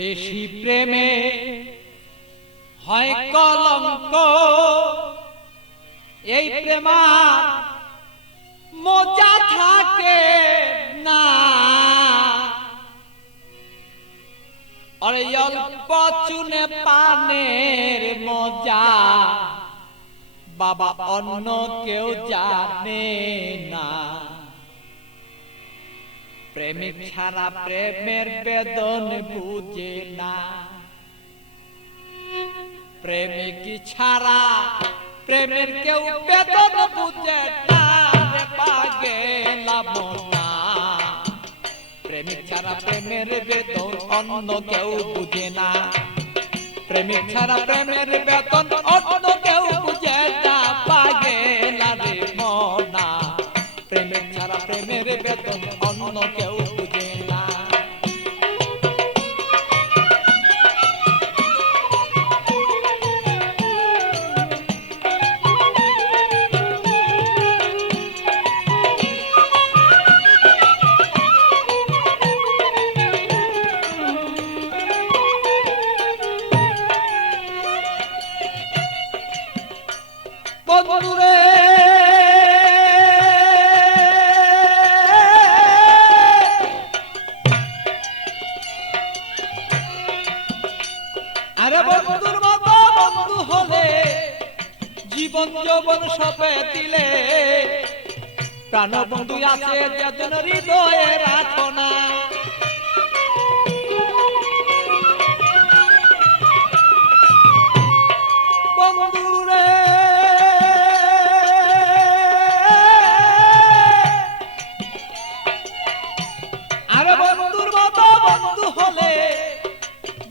বেশি প্রেমে হয় কলঙ্ক, এই প্রেমা মজা থাকে না। আরে অল্প চুনে পানের মজা বাবা অন্য কেউ জানে না। প্রেমিক ছাড়া প্রেমের বেদন বুঝে না। প্রেমিক ছাড়া প্রেমের কেউ বেদন বুঝে না রে পাগলা মনা। প্রেমিক ছাড়া প্রেমের বেদন অন্য কেউ বুঝে না। প্রেমিক ছাড়া প্রেমের বেদন অন্য কেউ বুঝে না পাগলা রে মনা। প্রেমিক ছাড়া প্রেমের বেদন অন্য কেউ বুঝে না। বন্ধুরে আরে বন্ধুর মতো বন্ধু হলে জীবন যৌবন সপে দিলে। প্রাণ বন্ধু আছে যেদিন হৃদয়ে রাখো না। বন্ধুরে আরে বন্ধুর মতো বন্ধু হলে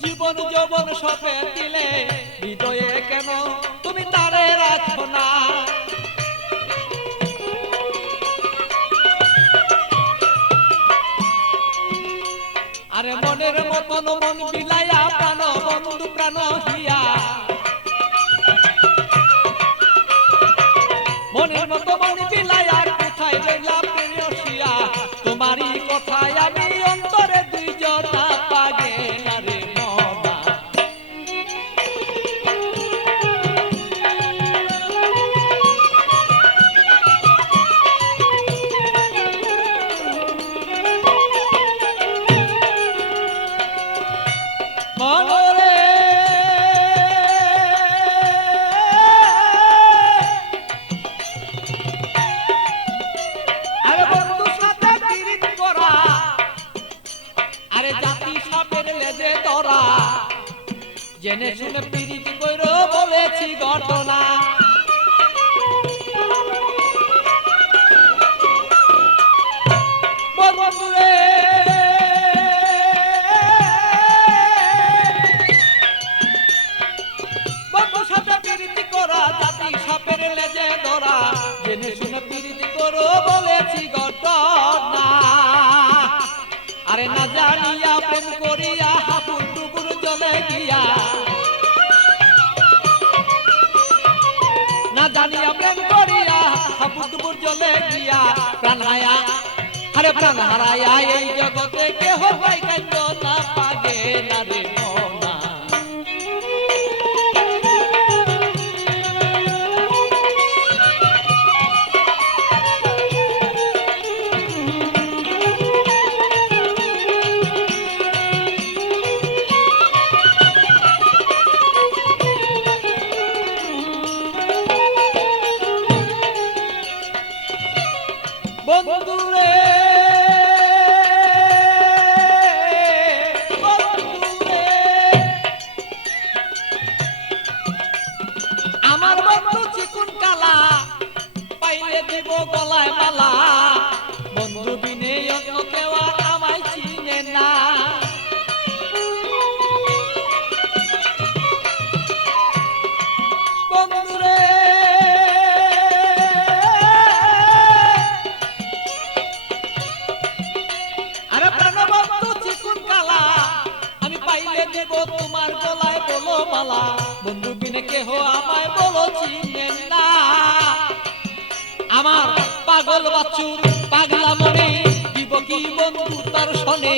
জীবন যৌবন সপে দিলে। হৃদয়ে কেন তুমি তারে রাখো না। আরে মনের মতন মন বিলাইয়া প্রাণ বন্ধু প্রাণ হিয়া। মনের মতো মন বিলাইয়া কোথায় রইলাম প্রেয়সিয়া। তোমারই কথায় আমি অন্তরে দুই জনা পাগলা রে মনা। মনরে আরে বন্ধু সাথে পিরিত করা, আরে জাতি সাপের লেজে ধরা। জেনে শুনে পিরিত কইর বলেছি ঘটনা। বন্ধুরে বন্ধু সাথে পিরিতি করা, জাতি সাপের লেজে ধরা। জেনে শুনে পিরিতি করো বলেছি ঘটনা। আরে না জানিয়া প্রেম করিয়া হাবুর ডুবুর জলে গিয়া। না জানিয়া প্রেম করিয়া হাবুর ডুবুর জলে গিয়া। প্রাণ হায়া আরে প্রাণ হারায়া এই জগতে কেহ পাই কাইন্দ না পাগলা রে মনা। বন্ধুরে বন্ধুরে আমার বন্ধু চিকুন কালা, পাইলে দেব গলায় মালা। বন্ধু বিনে অন্য কেউ আমায় চিনে না। বন্ধুরে আরে প্রাণবন্ধু চিকুন কালা, আমি পাইলে দেব তোমার গলায় বলো মালা। বন্ধু বিনে কেহ আমায় বলো চিনে না। আমার পাগল বাছুর পাগলা মনে দিব কি বন্ধু তার শোনে।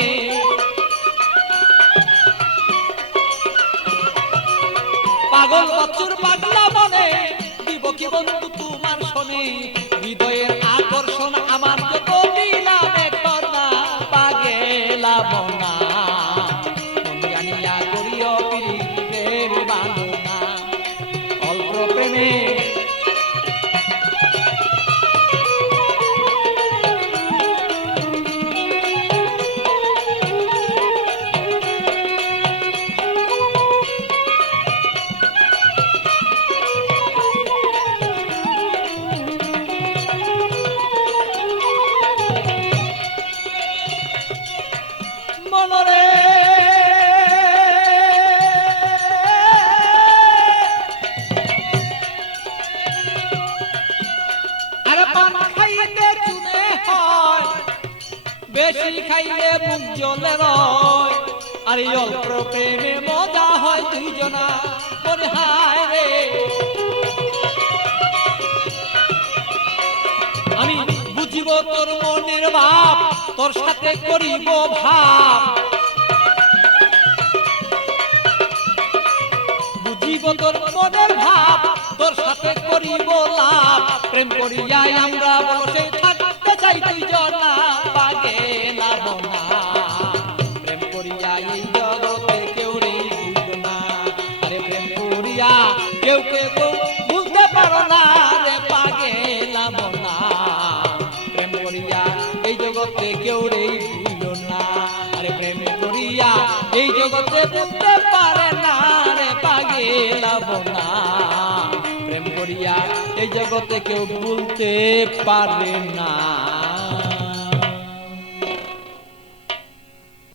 পাগল বছর পাগলা মনে দিব কি বন্ধু তোমার শোনে হৃদয়ের আকর্ষণ আমার যত দিলাম এখন না পাগেলা বনা মন জানিয়া করিও প্রেম বাঁধনা অল্প প্রেমে মনরে আরে পান খাইতে চুনে হয় বেশি খাইলে মুখ জ্বলে রয় আর এই অল্প প্রেমে মজা হয় দুইজনা মনে হায় রে আমি বুঝিব তোর মনের ভাব তোর সাথে করিব ভাব বুঝিব তোর মনের ভাব তোর সাথে করিব লাভ প্রেম করিয়াই আমরা বসে থাকতে চাই দুইজনা পাগেলা বনা প্রেম করিয়াই এই জগতে কেউ রে বুঝনা আরে প্রেম করিয়া কেউ কেউ বুঝতে পারো না রে পাগেলা বনা প্রেম করিয়া এই জগতে কেউ রে বুঝলো না আরে প্রেম করিয়া এই জগতে বুঝতে পারে না রে পাগেলা বনা প্রেম করিয়া এই জগতে কেউ ভুলতে পারে না।